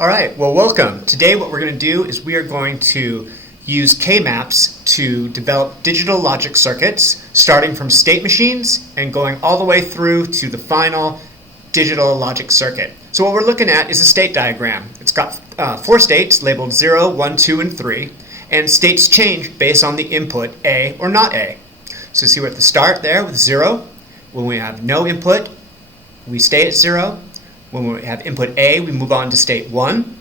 All right, well, welcome. Today what we're going to do is we are going to use K-maps to develop digital logic circuits, starting from state machines and going all the way through to the final digital logic circuit. So what we're looking at is a state diagram. It's got 4 states labeled 0, 1, 2, and 3, and states change based on the input A or not A. So see we're at the start there with 0. When we have no input, we stay at 0. When we have input A, we move on to state 1.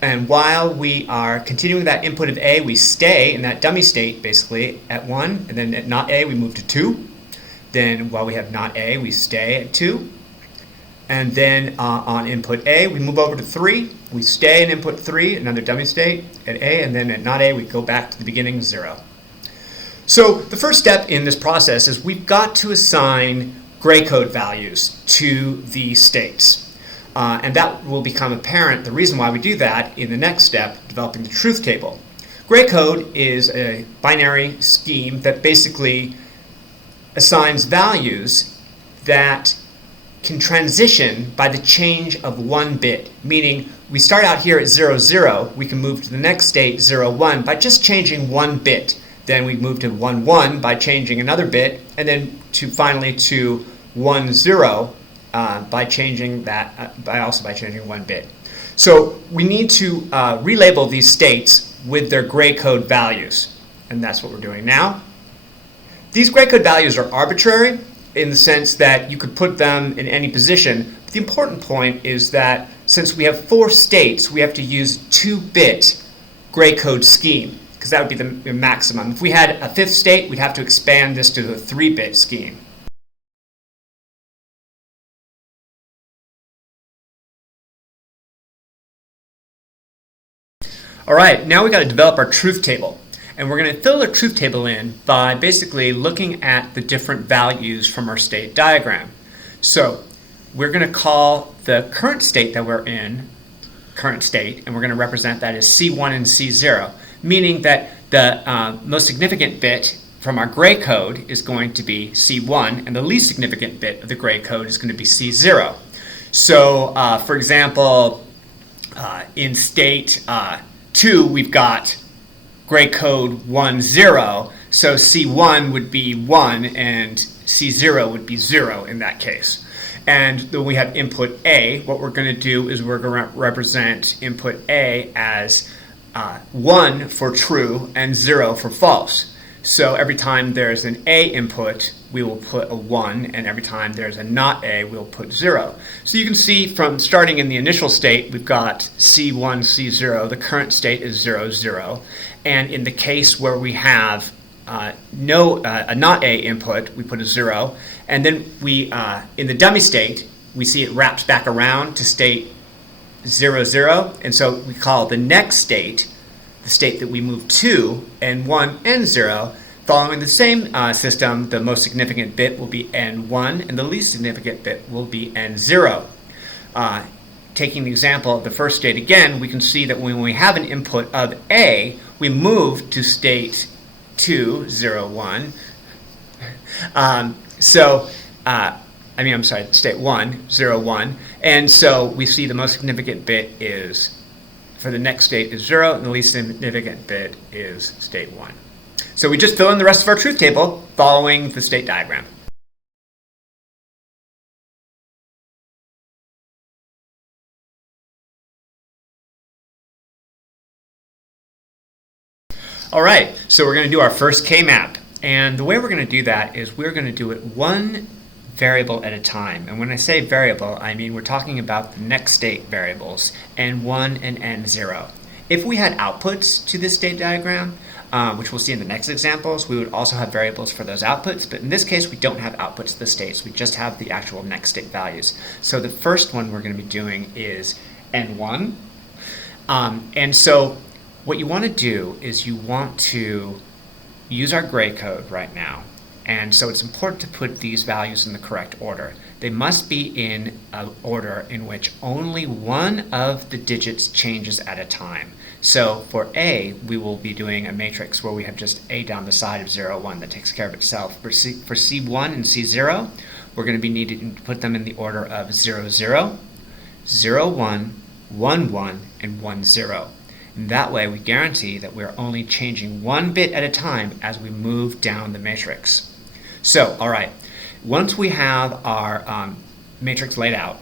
And while we are continuing that input of A, we stay in that dummy state basically at 1. And then at not A, we move to 2. Then while we have not A, we stay at 2. And then on input A, we move over to 3. We stay in input 3, another dummy state at A. And then at not A, we go back to the beginning 0. So the first step in this process is we've got to assign gray code values to the states. And that will become apparent, the reason why we do that, in the next step, developing the truth table. Gray code is a binary scheme that basically assigns values that can transition by the change of 1 bit, meaning we start out here at 0, 0, we can move to the next state 0, 1 by just changing 1 bit. Then we move to 1, 1 by changing another bit, and then finally to 1, 0 by changing that, by changing 1 bit. So we need to relabel these states with their gray code values, and that's what we're doing now. These gray code values are arbitrary in the sense that you could put them in any position. But the important point is that since we have 4 states, we have to use 2-bit gray code scheme, because that would be the maximum. If we had a 5th state, we'd have to expand this to the 3-bit scheme. All right, now we've got to develop our truth table. And we're going to fill the truth table in by basically looking at the different values from our state diagram. So we're going to call the current state that we're in current state, and we're going to represent that as C1 and C0, meaning that the most significant bit from our gray code is going to be C1, and the least significant bit of the gray code is going to be C0. So, for example, in state 2, we've got gray code 1, 0, so C1 would be 1 and C0 would be 0 in that case. And then we have input A. What we're going to do is we're going to represent input A as 1 for true and 0 for false. So every time there's an A input, we will put a 1, and every time there's a not A, we'll put 0. So you can see from starting in the initial state, we've got C1, C0. The current state is 0, 0. And in the case where we have a not A input, we put a 0. And then we, in the dummy state, we see it wraps back around to state 0, 0. And so we call the next state the state that we move to, N1, N0. Following the same system, the most significant bit will be N1, and the least significant bit will be N0. Taking the example of the first state again, we can see that when we have an input of A, we move to state 2, 0, 1. State 1, 0, 1. And so we see the most significant bit is, for the next state is 0, and the least significant bit is state 1. So we just fill in the rest of our truth table following the state diagram. All right, so we're going to do our first K-map. And the way we're going to do that is we're going to do it one variable at a time. And when I say variable, I mean we're talking about the next state variables, N1 and N0. If we had outputs to this state diagram, which we'll see in the next examples, we would also have variables for those outputs. But in this case, we don't have outputs to the states. We just have the actual next state values. So the first one we're going to be doing is N1. And so what you want to do is you want to use our gray code right now. And so it's important to put these values in the correct order. They must be in an order in which only one of the digits changes at a time. So for A, we will be doing a matrix where we have just A down the side of 0, 1 that takes care of itself. For C1 and C0, we're going to be needing to put them in the order of 0, 0, 0, 1, 1, 1, and 1, 0. And that way we guarantee that we're only changing one bit at a time as we move down the matrix. So, all right, once we have our matrix laid out,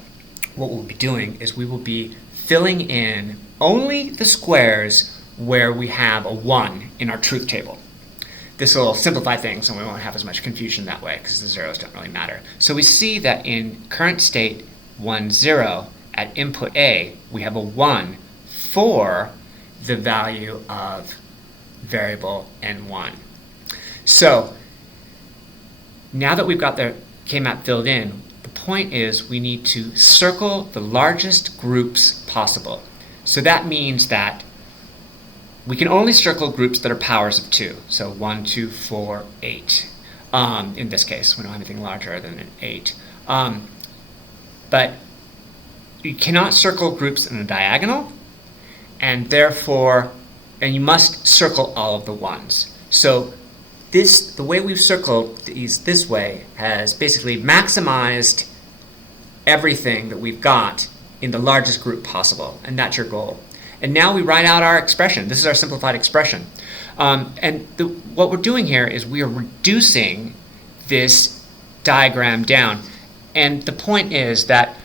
what we'll be doing is we will be filling in only the squares where we have a 1 in our truth table. This will simplify things and we won't have as much confusion that way because the zeros don't really matter. So we see that in current state 1, 0, at input A, we have a 1 for the value of variable n1. So now that we've got the K-map filled in, the point is we need to circle the largest groups possible. So that means that we can only circle groups that are powers of 2. So 1, 2, 4, 8. In this case, we don't have anything larger than an 8. But you cannot circle groups in a diagonal, and therefore, and you must circle all of the 1s. So the way we've circled these this way has basically maximized everything that we've got in the largest group possible, and that's your goal. And now we write out our expression. This is our simplified expression. What we're doing here is we are reducing this diagram down. And the point is that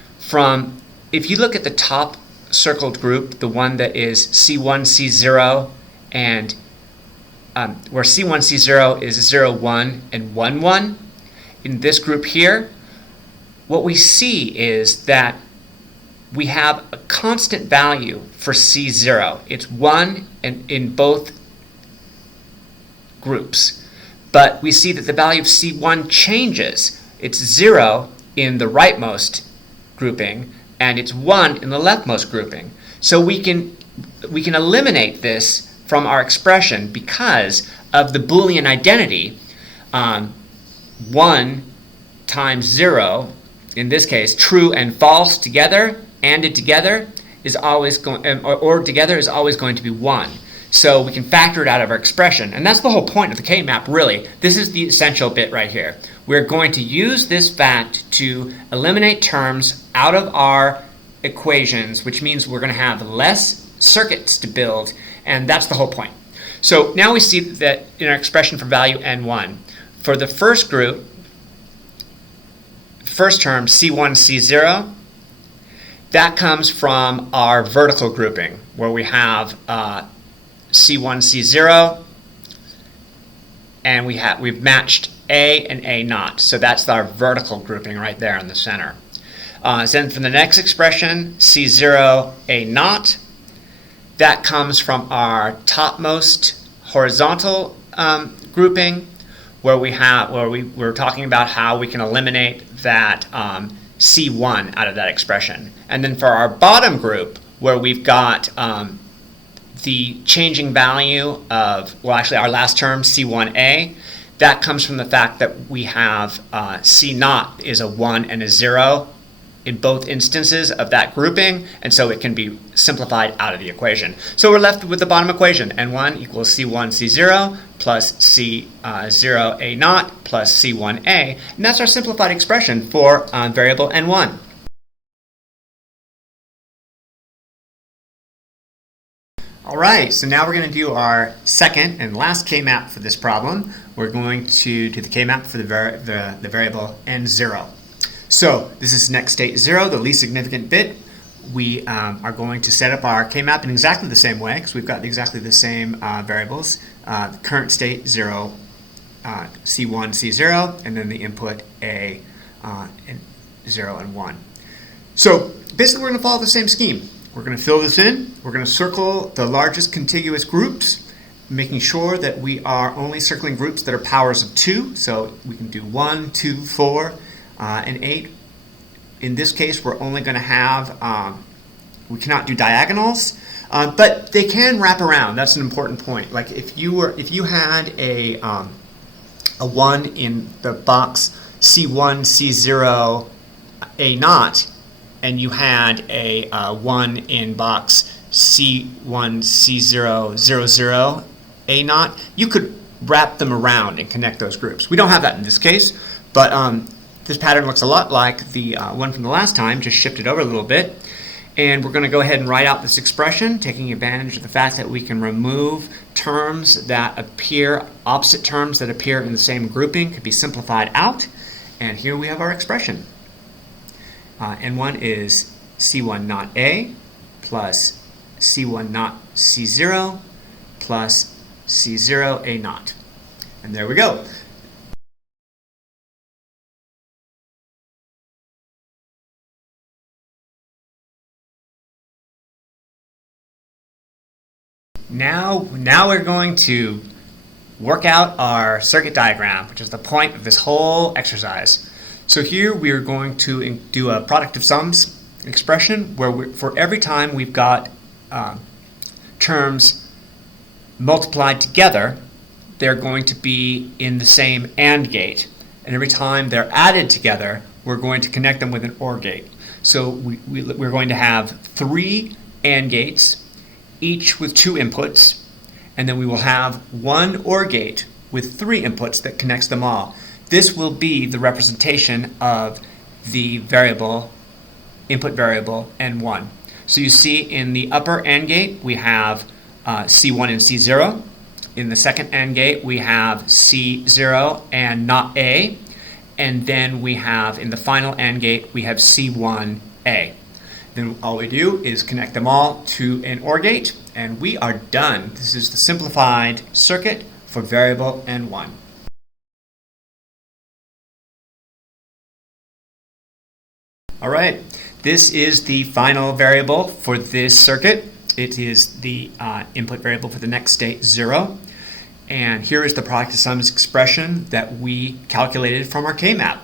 if you look at the top circled group, the one that is C1, C0, and where C1, C0 is 0, 1, and 1, 1, in this group here, what we see is that we have a constant value for C0. It's 1 in both groups. But we see that the value of C1 changes. It's 0 in the rightmost grouping, and it's 1 in the leftmost grouping. So we can eliminate this from our expression because of the Boolean identity. 1 times 0, in this case, true and false together, ANDed together is always going, or together is always going to be 1. So we can factor it out of our expression. And that's the whole point of the K-map, really. This is the essential bit right here. We're going to use this fact to eliminate terms out of our equations, which means we're going to have less circuits to build, and that's the whole point. So now we see that in our expression for value n1, for the first group, first term C1, C0, that comes from our vertical grouping, where we have C1, C0, and we've matched A and A naught. So that's our vertical grouping right there in the center. Then for the next expression, C0, A naught, that comes from our topmost horizontal grouping, where we're talking about how we can eliminate that C1 out of that expression. And then for our bottom group, where we've got the changing value of, well, actually our last term, C1A, that comes from the fact that we have C naught is a 1 and a 0 in both instances of that grouping, and so it can be simplified out of the equation. So we're left with the bottom equation, n1 equals C1 C0 plus C0 A naught plus C1A, and that's our simplified expression for variable n1. All right, so now we're going to do our second and last K-map for this problem. We're going to do the K-map for the variable n0. So this is next state 0, the least significant bit. We are going to set up our K-map in exactly the same way because we've got exactly the same variables. Current state 0, C1, C0, and then the input A, and 0 and 1. So basically we're going to follow the same scheme. We're going to fill this in. We're going to circle the largest contiguous groups, making sure that we are only circling groups that are powers of 2. So we can do 1, 2, 4, and 8. In this case, we're only going to have, we cannot do diagonals, but they can wrap around. That's an important point. Like if you had a 1 in the box C1, C0, A naught, and you had a 1 in box C1, C0, 0, 0, A naught, you could wrap them around and connect those groups. We don't have that in this case, but this pattern looks a lot like the one from the last time, just shifted over a little bit. And we're going to go ahead and write out this expression, taking advantage of the fact that we can remove terms that appear, opposite terms that appear in the same grouping could be simplified out. And here we have our expression. N1 is C1 not A plus C1 not C0 plus C0 A naught. And there we go. Now we're going to work out our circuit diagram, which is the point of this whole exercise. So here we are going to do a product of sums expression where for every time we've got terms multiplied together, they're going to be in the same AND gate. And every time they're added together, we're going to connect them with an OR gate. So we're going to have 3 AND gates, each with 2 inputs, and then we will have 1 OR gate with 3 inputs that connects them all. This will be the representation of the variable, input variable N1. So you see in the upper AND gate we have C1 and C0. In the second AND gate we have C0 and not A. And then we have, in the final AND gate, we have C1A. Then all we do is connect them all to an OR gate, and we are done. This is the simplified circuit for variable N1. All right, this is the final variable for this circuit. It is the input variable for the next state, 0. And here is the product of sums expression that we calculated from our K-map.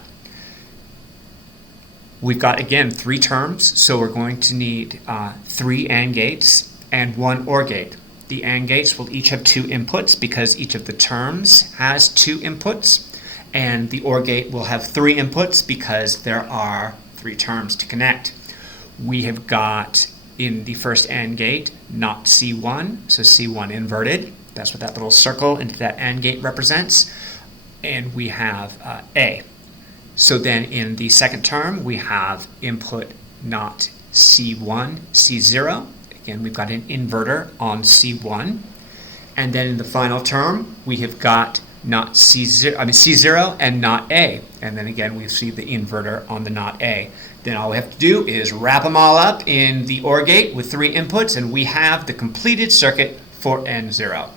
We've got, again, 3 terms, so we're going to need 3 AND gates and 1 OR gate. The AND gates will each have 2 inputs because each of the terms has 2 inputs, and the OR gate will have 3 inputs because there are 3 terms to connect. We have got, in the first AND gate, not C1, so C1 inverted. That's what that little circle into that AND gate represents. And we have A. So then in the second term, we have input not C1, C0. Again, we've got an inverter on C1. And then in the final term, we have got not C0 and not A. And then again, we see the inverter on the not A. Then all we have to do is wrap them all up in the OR gate with 3 inputs, and we have the completed circuit for N0.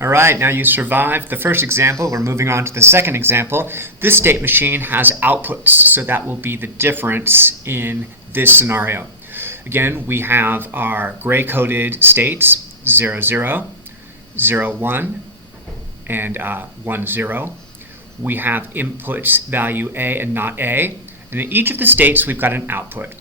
All right, now you survived the first example. We're moving on to the second example. This state machine has outputs, so that will be the difference in this scenario. Again, we have our gray-coded states, 0, 0, 0, 1, and 1, 0. We have inputs value A and not A. And in each of the states, we've got an output.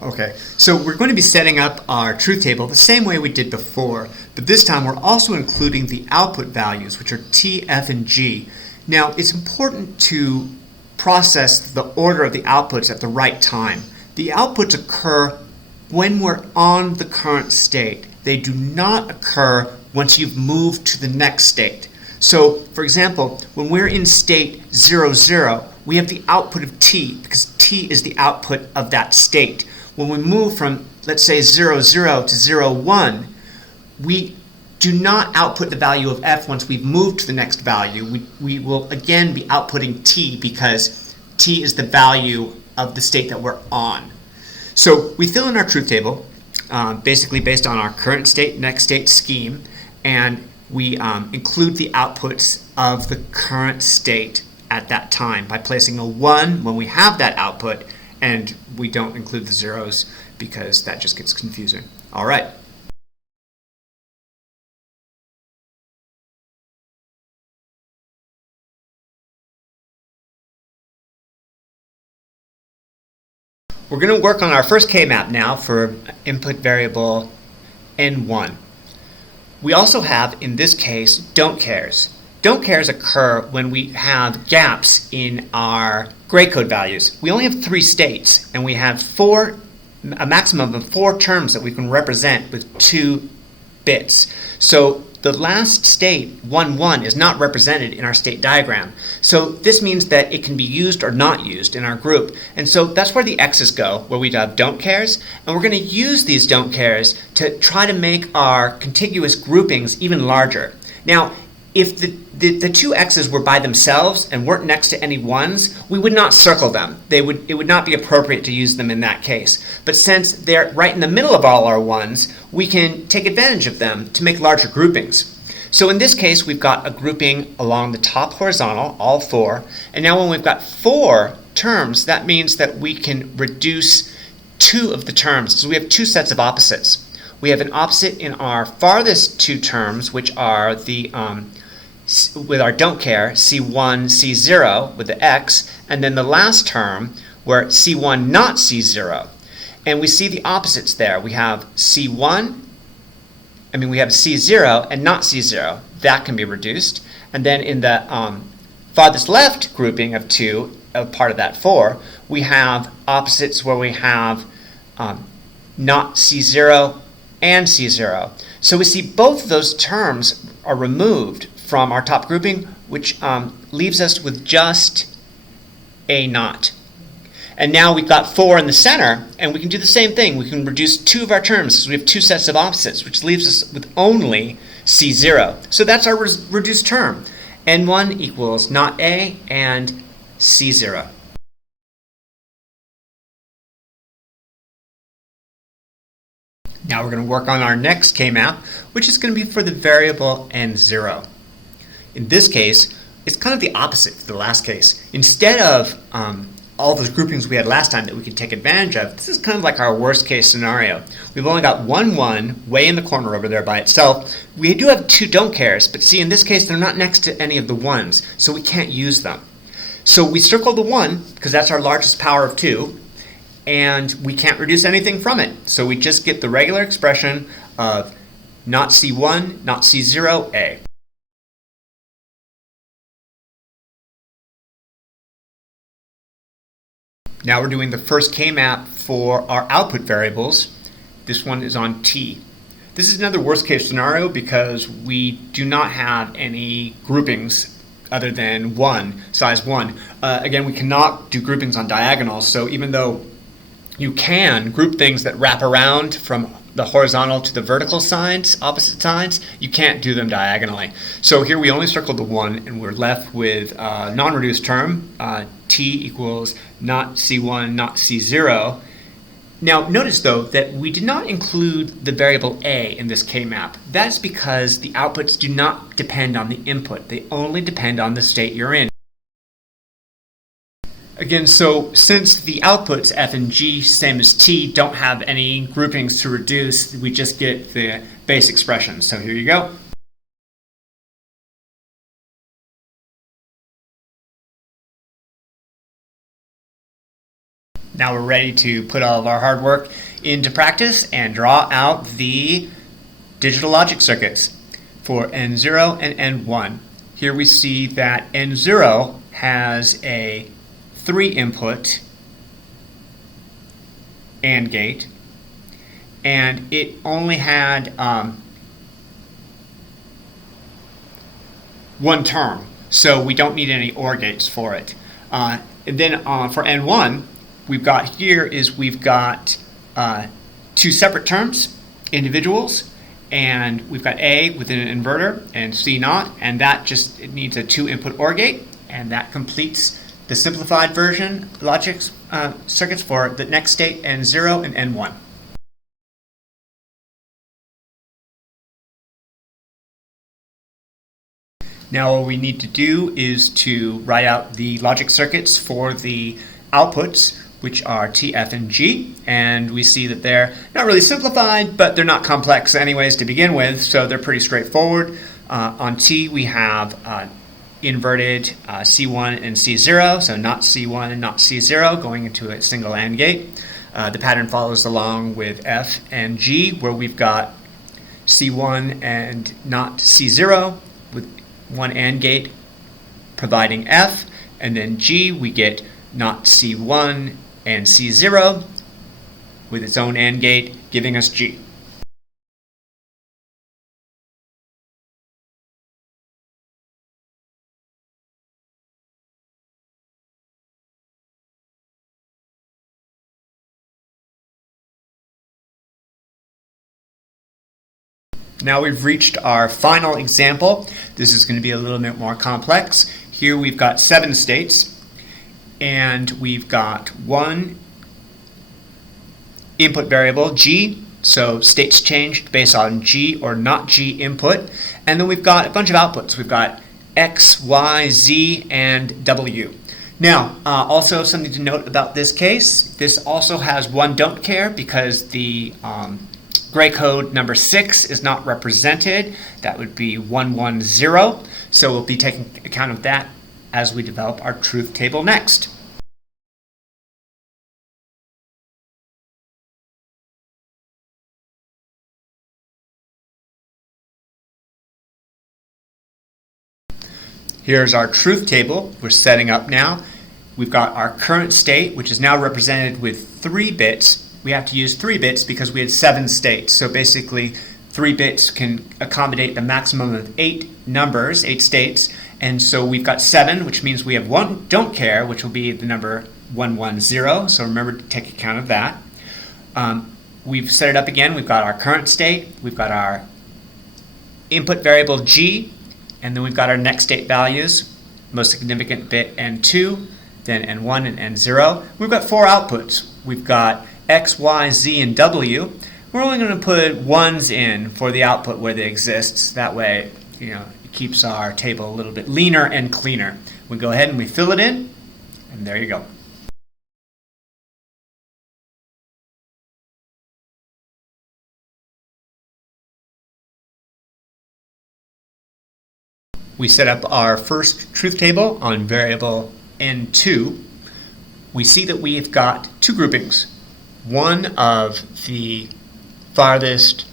Okay, so we're going to be setting up our truth table the same way we did before, but this time we're also including the output values, which are T, F, and G. Now, it's important to process the order of the outputs at the right time. The outputs occur when we're on the current state. They do not occur once you've moved to the next state. So, for example, when we're in state 0, 0, we have the output of T, because T is the output of that state. When we move from, let's say, 0, 0 to 0, 1, we do not output the value of F once we've moved to the next value. We will again be outputting T because T is the value of the state that we're on. So we fill in our truth table, basically based on our current state, next state scheme, and we include the outputs of the current state at that time by placing a 1 when we have that output, and we don't include the zeros because that just gets confusing. All right. We're going to work on our first K-map now for input variable N1. We also have, in this case, don't cares. Don't cares occur when we have gaps in our gray code values. We only have 3 states, and we have a maximum of 4 terms that we can represent with 2 bits. So the last state, 1, 1, is not represented in our state diagram. So this means that it can be used or not used in our group. And so that's where the X's go, where we have don't cares. And we're going to use these don't cares to try to make our contiguous groupings even larger. Now, if the 2 X's were by themselves and weren't next to any 1's, we would not circle them. It would not be appropriate to use them in that case. But since they're right in the middle of all our 1's, we can take advantage of them to make larger groupings. So in this case, we've got a grouping along the top horizontal, all 4. And now when we've got 4 terms, that means that we can reduce 2 of the terms. So we have 2 sets of opposites. We have an opposite in our farthest 2 terms, which are the with our don't care, C1, C0 with the X, and then the last term where C1 not C0. And we see the opposites there. We have C0 and not C0. That can be reduced. And then in the farthest left grouping of 2, part of that 4, we have opposites where we have not C0 and C0. So we see both of those terms are removed from our top grouping, which leaves us with just a not. And now we've got 4 in the center, and we can do the same thing. We can reduce 2 of our terms, because we have 2 sets of opposites, which leaves us with only C0. So that's our reduced term. N1 equals not A and C0. Now we're going to work on our next K-map, which is going to be for the variable N0. In this case, it's kind of the opposite to the last case. Instead of all those groupings we had last time that we could take advantage of, this is kind of like our worst case scenario. We've only got 1, 1 way in the corner over there by itself. We do have 2 don't cares, but see, in this case, they're not next to any of the 1's, so we can't use them. So we circle the 1, because that's our largest power of 2, and we can't reduce anything from it. So we just get the regular expression of not C1, not C0, A. Now we're doing the first K-map for our output variables. This one is on T. This is another worst case scenario because we do not have any groupings other than 1, size 1. Again, we cannot do groupings on diagonals, so even though you can group things that wrap around from the horizontal to the vertical sides, opposite sides, you can't do them diagonally. So here we only circled the 1, and we're left with a non-reduced term, T equals not C1, not C0. Now notice though that we did not include the variable A in this K-map. That's because the outputs do not depend on the input. They only depend on the state you're in. Again, so since the outputs F and G, same as T, don't have any groupings to reduce, we just get the base expression. So here you go. Now we're ready to put all of our hard work into practice and draw out the digital logic circuits for N0 and N1. Here we see that N0 has a 3 input AND gate, and it only had 1 term, so we don't need any OR gates for it. And then for N1, we've got 2 separate terms, individuals, and we've got A with an inverter and C not, and that just it needs a 2 input OR gate, and that completes the simplified version logic circuits for the next state N0 and N1. Now what we need to do is to write out the logic circuits for the outputs, which are T, F, and G, and we see that they're not really simplified, but they're not complex anyways to begin with, so they're pretty straightforward. On T we have inverted C1 and C0, so not C1 and not C0 going into a single AND gate. The pattern follows along with F and G, where we've got C1 and not C0 with one AND gate providing F, and then G we get not C1 and C0 with its own AND gate giving us G. Now we've reached our final example. This is going to be a little bit more complex. Here we've got 7 states, and we've got one input variable, G, so states changed based on G or not G input, and then we've got a bunch of outputs. We've got X, Y, Z, and W. Now, also something to note about this case, this also has one don't care because the gray code number 6 is not represented. That would be 110. So we'll be taking account of that as we develop our truth table next. Here's our truth table we're setting up now. We've got our current state, which is now represented with 3 bits. We have to use 3 bits because we had 7 states. So basically 3 bits can accommodate the maximum of 8 numbers, 8 states. And so we've got 7, which means we have one don't care, which will be the number 110. So remember to take account of that. We've set it up again. We've got our current state. We've got our input variable G. And then we've got our next state values, most significant bit N2, then N1 and N0. We've got 4 outputs. We've got X, Y, Z, and W. We're only going to put 1s in for the output where they exist. That way, it keeps our table a little bit leaner and cleaner. We go ahead and we fill it in, and there you go. We set up our first truth table on variable N2. We see that we've got 2 groupings. One of the farthest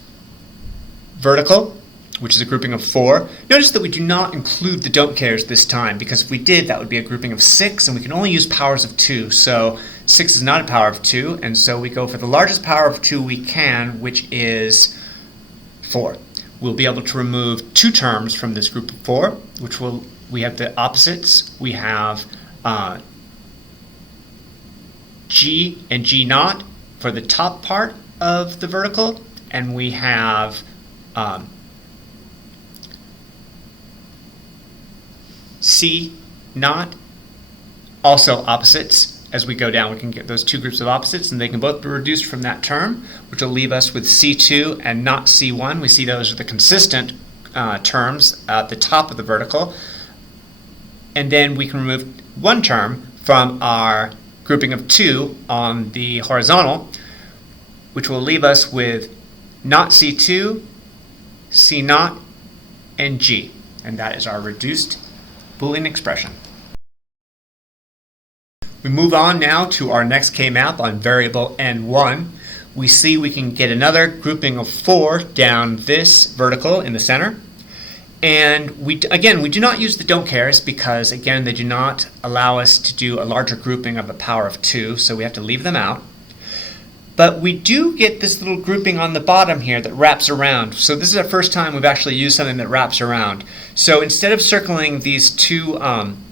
vertical, which is a grouping of 4. Notice that we do not include the don't cares this time, because if we did, that would be a grouping of 6, and we can only use powers of 2. So 6 is not a power of 2, and so we go for the largest power of 2 we can, which is 4. We'll be able to remove 2 terms from this group of 4, which we have the opposites. We have G and G naught for the top part of the vertical, and we have C naught, also opposites. As we go down, we can get those 2 groups of opposites, and they can both be reduced from that term, which will leave us with C2 and not C1. We see those are the consistent terms at the top of the vertical. And then we can remove 1 term from our grouping of 2 on the horizontal, which will leave us with not C2, C naught, and G. And that is our reduced Boolean expression. We move on now to our next K-map on variable N1. We see we can get another grouping of 4 down this vertical in the center. And we do not use the don't cares because, again, they do not allow us to do a larger grouping of a power of 2, so we have to leave them out. But we do get this little grouping on the bottom here that wraps around. So this is the first time we've actually used something that wraps around. So instead of circling these 2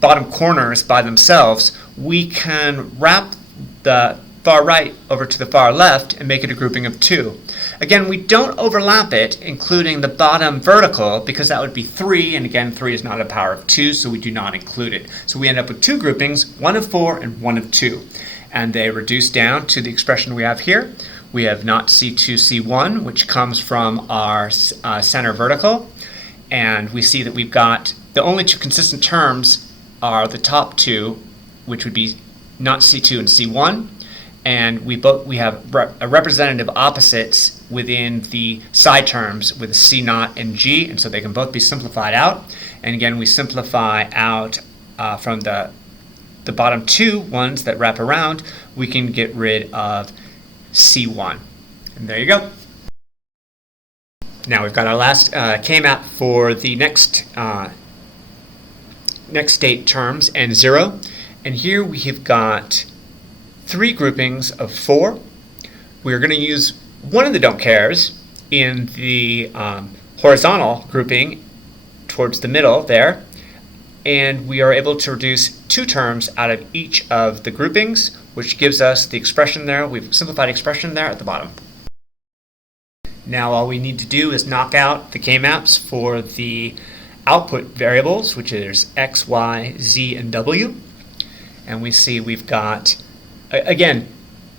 bottom corners by themselves, we can wrap the far right over to the far left and make it a grouping of 2. Again, we don't overlap it, including the bottom vertical, because that would be 3, and again, 3 is not a power of 2, so we do not include it. So we end up with 2 groupings, 1 of 4 and 1 of 2. And they reduce down to the expression we have here. We have not C2, C1, which comes from our center vertical. And we see that we've got the only 2 consistent terms are the top 2, which would be not C2 and C1. And we have a representative opposites within the side terms with C naught and G, and so they can both be simplified out. And again, we simplify out from the bottom 2 ones that wrap around, we can get rid of C1. And there you go. Now we've got our last K-map for the next state terms and 0. And here we have got 3 groupings of 4. We're going to use one of the don't cares in the horizontal grouping towards the middle there. And we are able to reduce 2 terms out of each of the groupings, which gives us the expression there. We've simplified expression there at the bottom. Now all we need to do is knock out the K-maps for the output variables, which is x, y, z, and w. And we see we've got, again,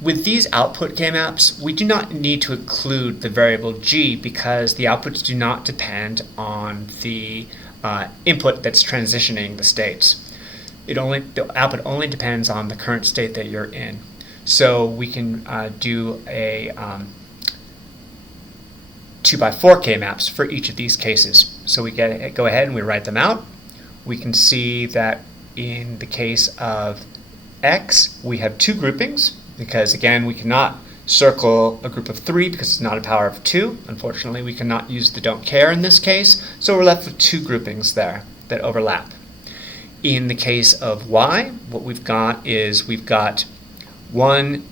with these output K-maps, we do not need to include the variable g because the outputs do not depend on the input that's transitioning the states. The output only depends on the current state that you're in. So we can do a 2x4 K-maps for each of these cases. So we go ahead and we write them out. We can see that in the case of x, we have 2 groupings because, again, we cannot circle a group of 3 because it's not a power of 2. Unfortunately, we cannot use the don't care in this case, so we're left with 2 groupings there that overlap. In the case of y, what we've got is we've got 1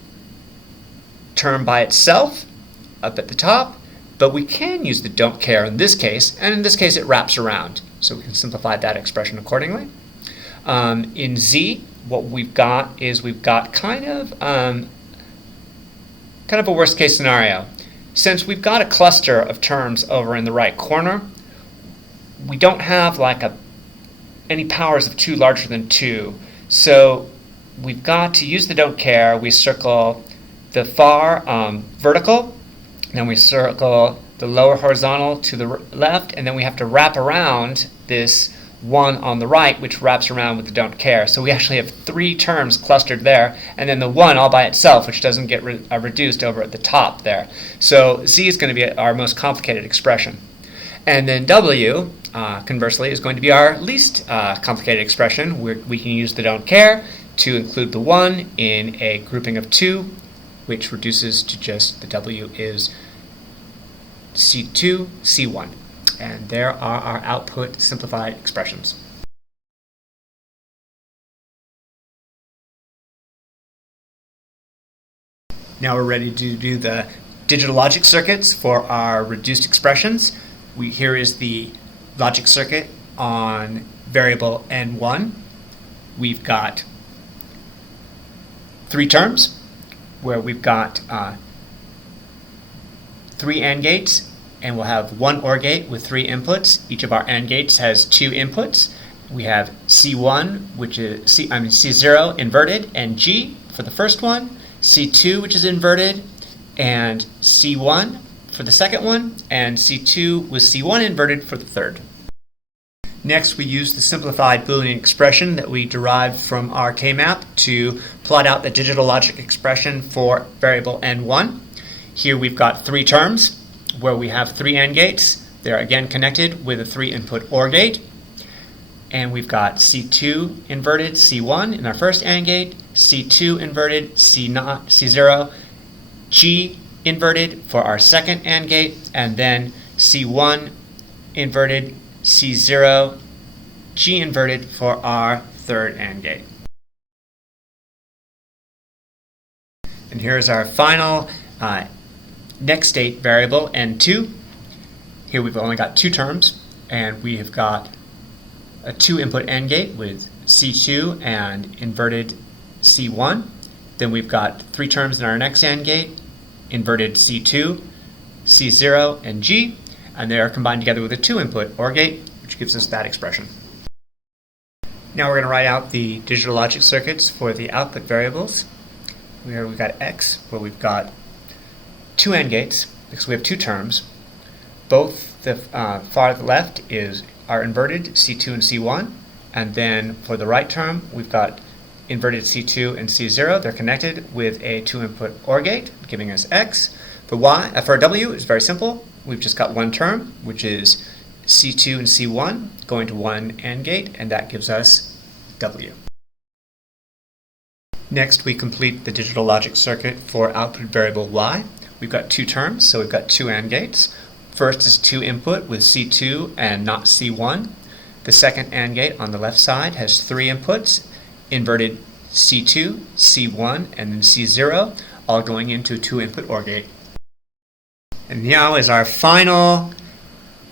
term by itself up at the top, but we can use the don't care in this case, and in this case it wraps around, so we can simplify that expression accordingly. In z, what we've got is we've got kind of a worst case scenario. Since we've got a cluster of terms over in the right corner, we don't have like any powers of 2 larger than 2. So we've got to use the don't care. We circle the far vertical, then we circle the lower horizontal to the left, and then we have to wrap around this 1 on the right, which wraps around with the don't care. So we actually have 3 terms clustered there, and then the 1 all by itself, which doesn't get reduced over at the top there. So z is going to be our most complicated expression. And then w, conversely, is going to be our least complicated expression. We can use the don't care to include the 1 in a grouping of 2, which reduces to just the w is C2, C1. And there are our output simplified expressions. Now we're ready to do the digital logic circuits for our reduced expressions. Here is the logic circuit on variable n1. We've got 3 terms where we've got 3 AND gates, and we'll have 1 OR gate with 3 inputs. Each of our AND gates has 2 inputs. We have C1, which is C0 inverted, and G for the first one, C2, which is inverted, and C1 for the second one, and C2 with C1 inverted for the third. Next, we use the simplified Boolean expression that we derived from our K-map to plot out the digital logic expression for variable n1. Here we've got 3 terms where we have 3 AND gates. They're again connected with a 3-input OR gate. And we've got C2 inverted C1 in our first AND gate, C2 inverted C0, G inverted for our second AND gate, and then C1 inverted C0, G inverted for our third AND gate. And here's our final next state variable, n2. Here we've only got 2 terms, and we have got a 2-input AND gate with C2 and inverted C1. Then we've got 3 terms in our next AND gate, inverted C2, C0, and G, and they are combined together with a 2-input OR gate, which gives us that expression. Now we're going to write out the digital logic circuits for the output variables. Here we've got X, where we've got 2 AND gates, because we have 2 terms. Both the far to the left are inverted, C2 and C1, and then for the right term, we've got inverted C2 and C0. They're connected with a 2-input OR gate, giving us X. For W, it's very simple. We've just got 1 term, which is C2 and C1 going to 1 AND gate, and that gives us W. Next, we complete the digital logic circuit for output variable Y. We've got 2 terms, so we've got 2 AND gates. First is 2 input with C2 and not C1. The second AND gate on the left side has 3 inputs, inverted C2, C1, and then C0, all going into a 2-input OR gate. And now is our final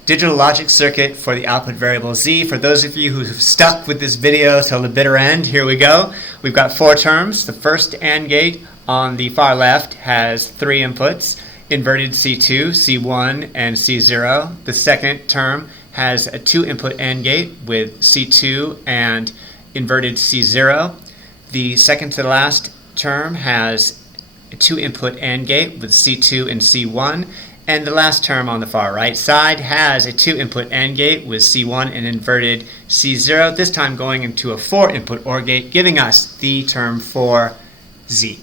digital logic circuit for the output variable Z. For those of you who've stuck with this video till the bitter end, here we go. We've got 4 terms. The first AND gate on the far left has 3 inputs, inverted C2, C1, and C0. The second term has a 2-input AND gate with C2 and inverted C0. The second to the last term has a 2-input AND gate with C2 and C1. And the last term on the far right side has a 2-input AND gate with C1 and inverted C0, this time going into a 4-input OR gate, giving us the term for Z.